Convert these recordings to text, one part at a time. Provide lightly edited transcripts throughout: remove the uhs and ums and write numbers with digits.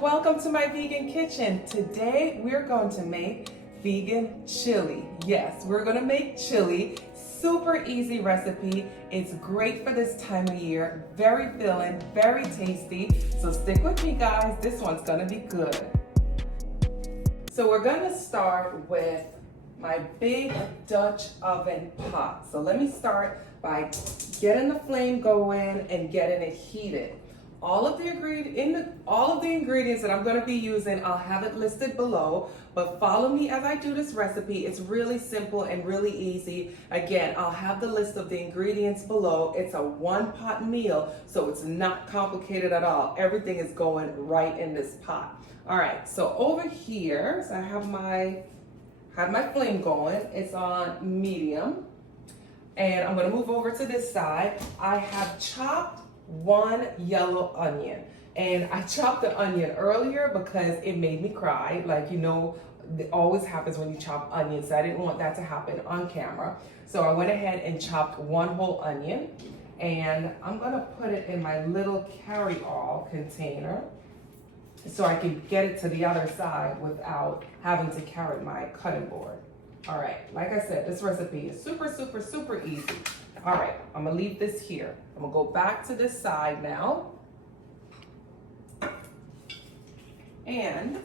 welcome to my vegan kitchen. Today we're going to make vegan chili. Yes, we're going to make chili. Super easy recipe. It's great for this time of year. Very filling, very tasty. So stick with me, guys. This one's going to be good. So we're going to start with my big Dutch oven pot. So let me start by getting the flame going and getting it heated. All of the ingredients that I'm going to be using, I'll have it listed below, but follow me as I do this recipe. It's really simple and really easy. Again, I'll have the list of the ingredients below. It's a one-pot meal, so it's not complicated at all. Everything is going right in this pot. All right, so over here, so I have my flame going. It's on medium, and I'm going to move over to this side. I have chopped one yellow onion, and I chopped the onion earlier because it made me cry. Like, you know, it always happens when you chop onions, so I didn't want that to happen on camera. So I went ahead and chopped one whole onion, and I'm gonna put it in my little carry-all container so I can get it to the other side without having to carry my cutting board. All right, like I said, this recipe is super, super, super easy. All right, I'm gonna leave this here. I'm gonna go back to this side now. And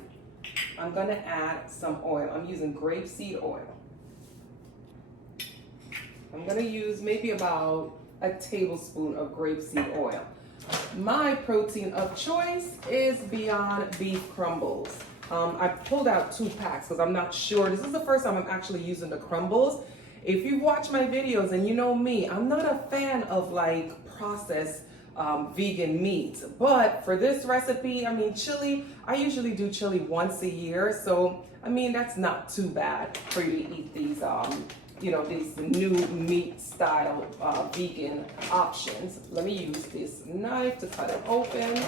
I'm gonna add some oil. I'm using grapeseed oil. I'm gonna use maybe about a tablespoon of grapeseed oil. My protein of choice is Beyond Beef Crumbles. I pulled out 2 packs because I'm not sure. This is the first time I'm actually using the crumbles. If you've watched my videos and you know me, I'm not a fan of like processed vegan meat. But for this recipe, I mean, chili, I usually do chili once a year. So, I mean, that's not too bad for you to eat these, you know, these new meat style vegan options. Let me use this knife to cut it open.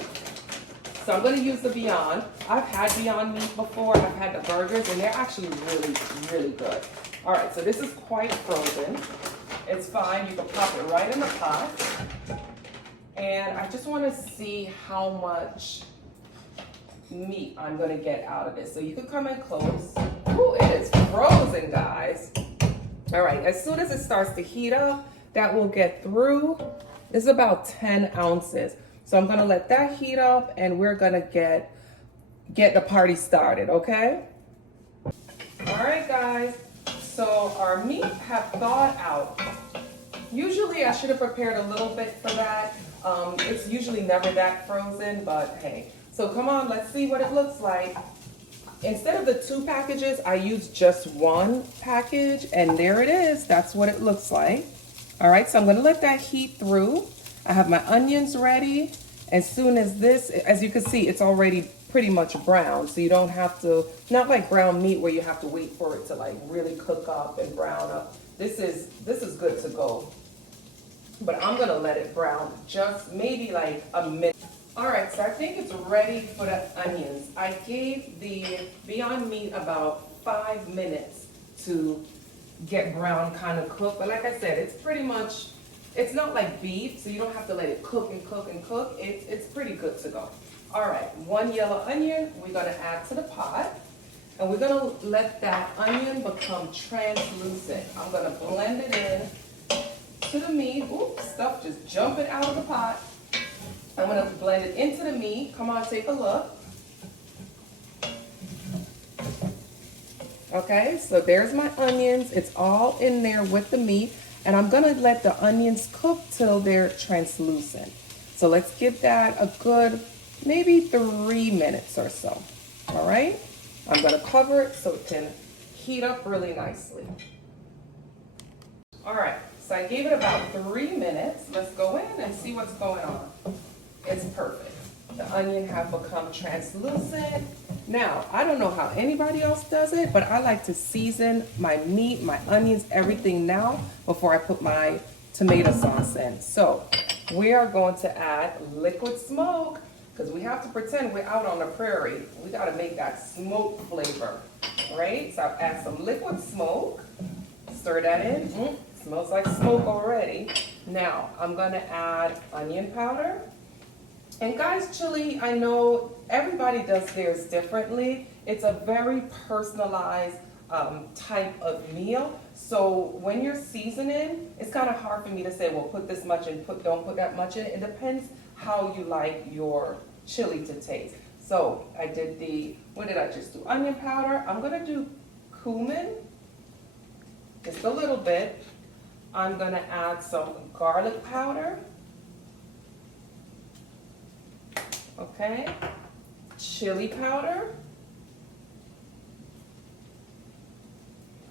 So I'm going to use the Beyond. I've had Beyond meat before. I've had the burgers, and they're actually really, really good. All right, so this is quite frozen. It's fine. You can pop it right in the pot. And I just want to see how much meat I'm going to get out of this. So you can come in close. Ooh, it is frozen, guys. All right, as soon as it starts to heat up, that will get through. It's about 10 ounces. So I'm gonna let that heat up, and we're gonna get the party started, okay? All right, guys, so our meat have thawed out. Usually I should have prepared a little bit for that. It's usually never that frozen, but hey. So come on, let's see what it looks like. Instead of the 2 packages, I used just 1 package, and there it is. That's what it looks like. All right, so I'm gonna let that heat through. I have my onions ready. As soon as this, as you can see, it's already pretty much brown, so you don't have to, not like ground meat where you have to wait for it to like really cook up and brown up. This is good to go. But I'm gonna let it brown just maybe like a minute. All right, so I think it's ready for the onions. I gave the Beyond Meat about 5 minutes to get brown, kind of cooked. But like I said, it's pretty much, it's not like beef, so you don't have to let it cook and cook and cook. It's pretty good to go. All right, 1 yellow onion we're gonna add to the pot. And we're gonna let that onion become translucent. I'm gonna blend it in to the meat. Oops, stuff just jumping out of the pot. I'm gonna blend it into the meat. Come on, take a look. Okay, so there's my onions. It's all in there with the meat. And I'm gonna let the onions cook till they're translucent. So let's give that a good, maybe 3 minutes or so. All right, I'm gonna cover it so it can heat up really nicely. All right, so I gave it about 3 minutes. Let's go in and see what's going on. It's perfect. The onion have become translucent. Now, I don't know how anybody else does it, but I like to season my meat, my onions, everything now before I put my tomato sauce in. So we are going to add liquid smoke because we have to pretend we're out on the prairie. We got to make that smoke flavor, right? So I've added some liquid smoke. Stir that in. Smells like smoke already. Now I'm going to add onion powder. And guys, chili, I know everybody does theirs differently. It's a very personalized type of meal. So when you're seasoning, it's kind of hard for me to say, well, put this much and don't put that much in. It depends how you like your chili to taste. So I did what did I just do? Onion powder. I'm gonna do cumin, just a little bit. I'm gonna add some garlic powder. Okay, chili powder.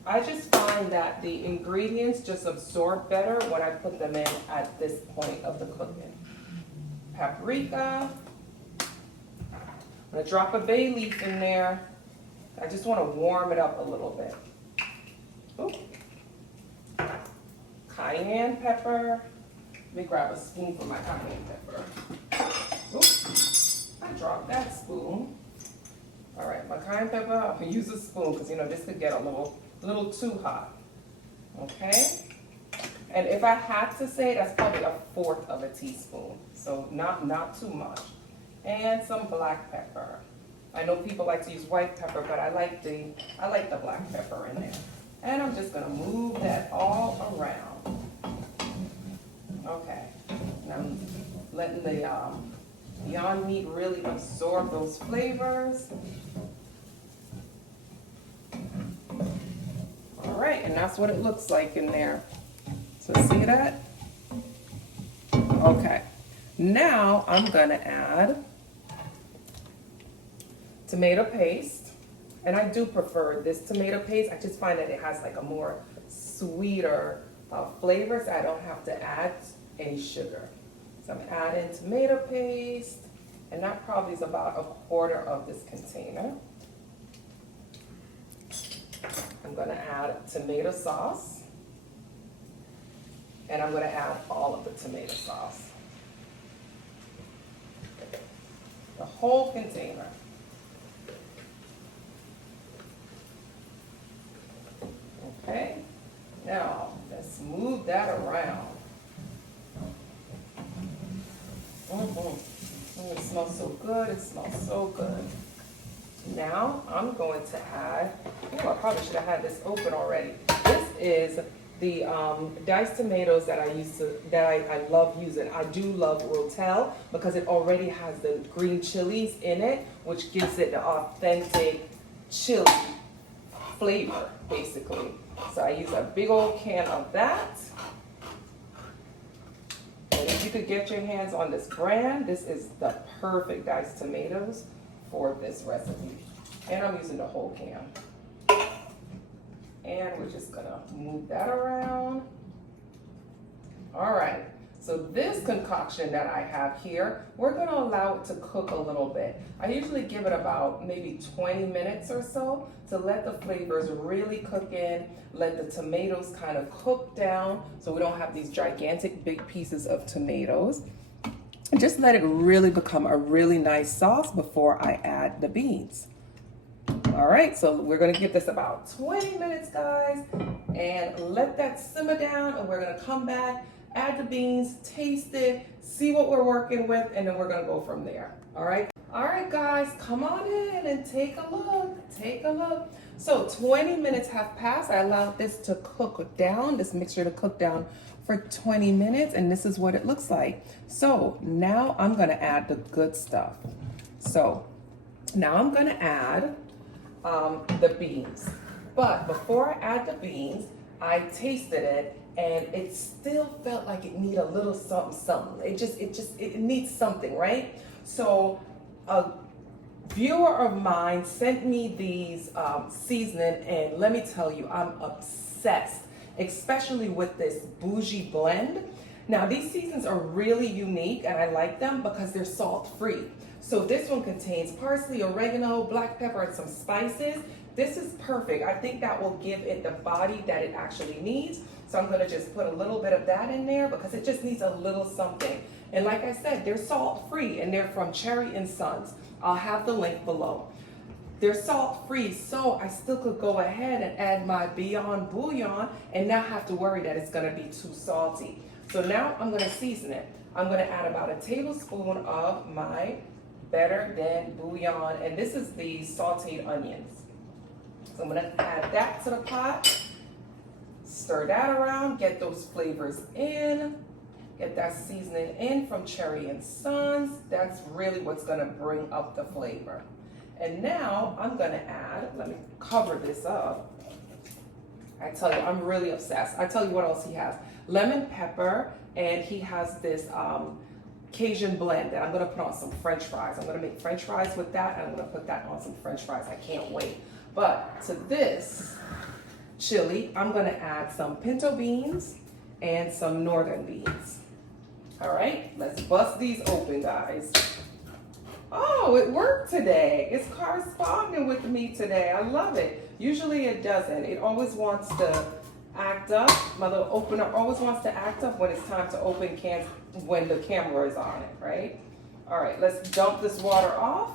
I just find that the ingredients just absorb better when I put them in at this point of the cooking. Paprika. I'm gonna drop a bay leaf in there. I just wanna warm it up a little bit. Ooh. Cayenne pepper. Let me grab a spoon for my cayenne pepper. Ooh. I dropped that spoon. All right, my cayenne pepper, I'm gonna use a spoon because this could get a little too hot. Okay? And if I had to say, that's probably 1/4 of a teaspoon. So not too much. And some black pepper. I know people like to use white pepper, but I like the black pepper in there. And I'm just gonna move that all around. Okay. And I'm letting the Beyond Meat really absorb those flavors. All right, and that's what it looks like in there. So see that? Okay. Now I'm gonna add tomato paste. And I do prefer this tomato paste. I just find that it has like a more sweeter flavor, so I don't have to add any sugar. So I'm adding tomato paste, and that probably is about 1/4 of this container. I'm gonna add tomato sauce, and I'm gonna add all of the tomato sauce. The whole container. Okay, now let's move that around. Oh, it smells so good, it smells so good. Now I'm going to add, I probably should have had this open already. This is the diced tomatoes that I love using. I do love Rotel because it already has the green chilies in it, which gives it the authentic chili flavor, basically. So I use a big old can of that. And if you could get your hands on this brand, this is the perfect diced tomatoes for this recipe. And I'm using the whole can. And we're just gonna move that around. All right, so this concoction that I have here, we're gonna allow it to cook a little bit. I usually give it about maybe 20 minutes or so to let the flavors really cook in, let the tomatoes kind of cook down so we don't have these gigantic big pieces of tomatoes. And just let it really become a really nice sauce before I add the beans. All right, so we're gonna give this about 20 minutes, guys, and let that simmer down, and we're gonna come back, add the beans, taste it, see what we're working with, and then we're gonna go from there, all right? All right, guys, come on in and take a look, So 20 minutes have passed. I allowed this to cook down, this mixture to cook down for 20 minutes, and this is what it looks like. So now I'm gonna add the good stuff. So now I'm gonna add the beans. But before I add the beans, I tasted it, and it still felt like it needed a little something. It needs something, right? So a viewer of mine sent me these seasoning, and let me tell you, I'm obsessed, especially with this Bougie blend. Now these seasonings are really unique, and I like them because they're salt-free. So this one contains parsley, oregano, black pepper, and some spices. This is perfect. I think that will give it the body that it actually needs. So I'm gonna just put a little bit of that in there because it just needs a little something. And like I said, they're salt-free, and they're from Cherri and Sons. I'll have the link below. They're salt-free, so I still could go ahead and add my Beyond Bouillon and not have to worry that it's gonna be too salty. So now I'm gonna season it. I'm gonna add about a tablespoon of my better than bouillon, and this is the sauteed onions. So I'm gonna add that to the pot, stir that around, get those flavors in, get that seasoning in from Cherri and Sons. That's really what's gonna bring up the flavor. And now I'm gonna add, let me cover this up. I tell you, I'm really obsessed. I tell you what else he has. Lemon pepper, and he has this Cajun blend that I'm gonna put on some French fries. I'm gonna make French fries with that, and I'm gonna put that on some French fries. I can't wait. But to this chili, I'm gonna add some pinto beans and some northern beans. All right, let's bust these open, guys. Oh, it worked today. It's corresponding with me today. I love it. Usually it doesn't. It always wants to act up. My little opener always wants to act up when it's time to open cans when the camera is on it, right? All right, let's dump this water off.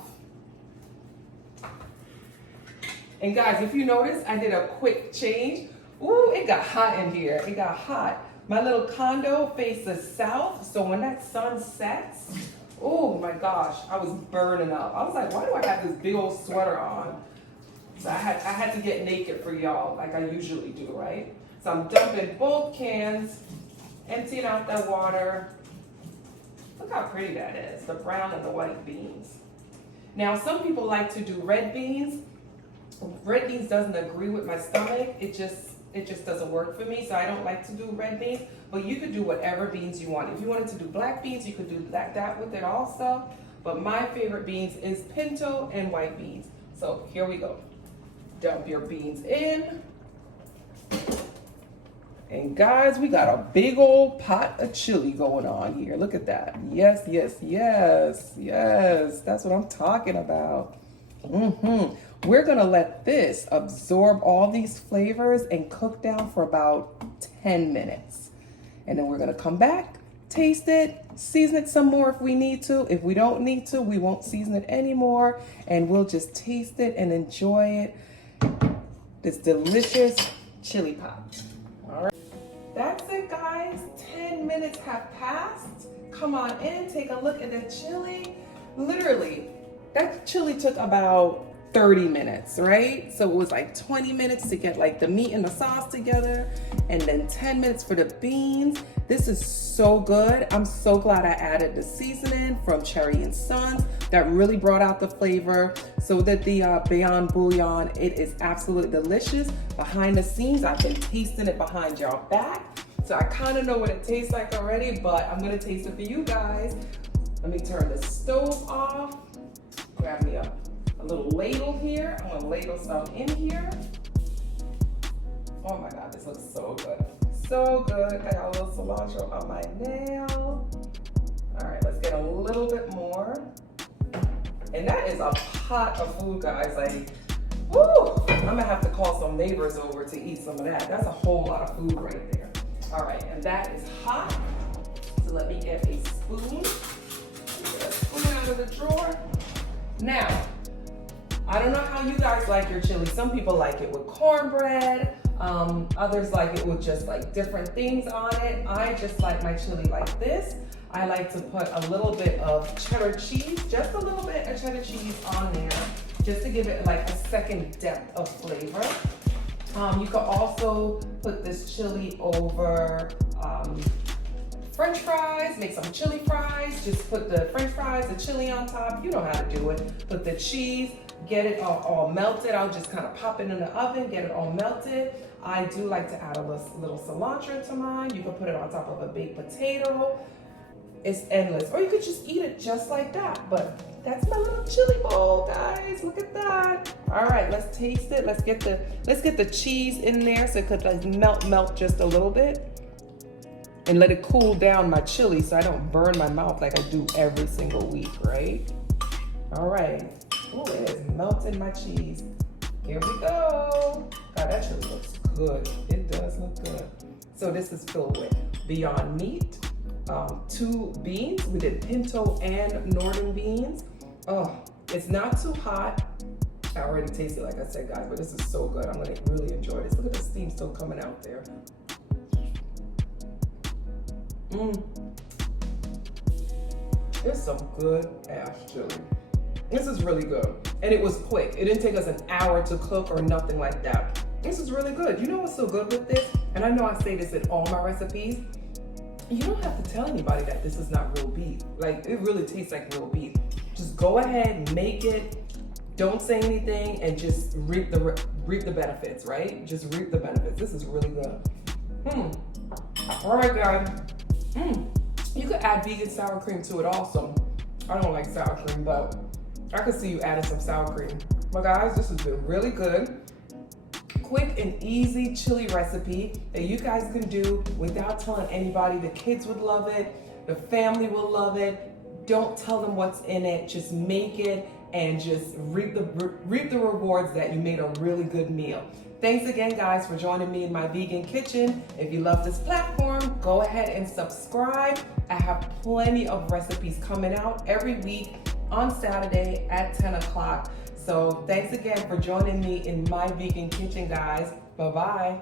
And guys, if you notice, I did a quick change. Ooh, it got hot in here. It got hot. My little condo faces south, so when that sun sets, oh my gosh, I was burning up. I was like, why do I have this big old sweater on? So I had to get naked for y'all, like I usually do, right? So I'm dumping both cans, emptying out that water. Look how pretty that is, the brown and the white beans. Now, some people like to do red beans. Red beans doesn't agree with my stomach. It just doesn't work for me, so I don't like to do red beans. But you could do whatever beans you want. If you wanted to do black beans, you could do that with it also. But my favorite beans is pinto and white beans. So here we go. Dump your beans in. And guys, we got a big old pot of chili going on here. Look at that. Yes, yes, yes, yes. That's what I'm talking about. We're gonna let this absorb all these flavors and cook down for about 10 minutes. And then we're gonna come back, taste it, season it some more if we need to. If we don't need to, we won't season it anymore, and we'll just taste it and enjoy it. This delicious chili pot. All right. That's it, guys. 10 minutes have passed. Come on in, take a look at the chili. Literally, that chili took about 30 minutes, right? So it was like 20 minutes to get like the meat and the sauce together, and then 10 minutes for the beans. This is so good. I'm so glad I added the seasoning from Cherri and Sons. That really brought out the flavor. So that the Beyond Bouillon, it is absolutely delicious. Behind the scenes, I've been tasting it behind y'all back. So I kind of know what it tastes like already, but I'm gonna taste it for you guys. Let me turn the stove off. Grab me a little ladle here. I'm gonna ladle some in here. Oh my God, this looks so good. So good. I got a little cilantro on my nail. All right, let's get a little bit more. And that is a pot of food, guys. Like, woo! I'm gonna have to call some neighbors over to eat some of that. That's a whole lot of food right there. All right, and that is hot. So let me get a spoon. Get a spoon out of the drawer. Now, I don't know how you guys like your chili. Some people like it with cornbread. Others like it with just like different things on it. I just like my chili like this. I like to put a little bit of cheddar cheese, just a little bit of cheddar cheese on there, just to give it like a second depth of flavor. You could also put this chili over French fries, make some chili fries. Just put the French fries, the chili on top. You know how to do it. Put the cheese, get it all melted. I'll just kind of pop it in the oven, get it all melted. I do like to add a little cilantro to mine. You can put it on top of a baked potato. It's endless. Or you could just eat it just like that. But that's my little chili bowl, guys. Look at that. All right, let's taste it. Let's get the cheese in there so it could like melt just a little bit. And let it cool down my chili so I don't burn my mouth like I do every single week, right? All right. Oh, it is melting my cheese. Here we go. God, that chili looks good. It does look good. So this is filled with Beyond Meat, 2 beans. We did pinto and northern beans. Oh, it's not too hot. I already tasted it, like I said, guys, but this is so good. I'm gonna really enjoy this. Look at the steam still coming out there. It's some good ass chili. This is really good. And it was quick. It didn't take us an hour to cook or nothing like that. This is really good. You know what's so good with this? And I know I say this in all my recipes. You don't have to tell anybody that this is not real beef. Like, it really tastes like real beef. Just go ahead, make it. Don't say anything and just reap the benefits, right? Just reap the benefits. This is really good. All right, guys. You could add vegan sour cream to it also. I don't like sour cream, but I could see you adding some sour cream. But guys, this has been really good. Quick and easy chili recipe that you guys can do without telling anybody. The kids would love it. The family will love it. Don't tell them what's in it. Just make it and just reap the rewards that you made a really good meal. Thanks again, guys, for joining me in my vegan kitchen. If you love this platform, go ahead and subscribe. I have plenty of recipes coming out every week on Saturday at 10 o'clock. So thanks again for joining me in my vegan kitchen, guys. Bye-bye.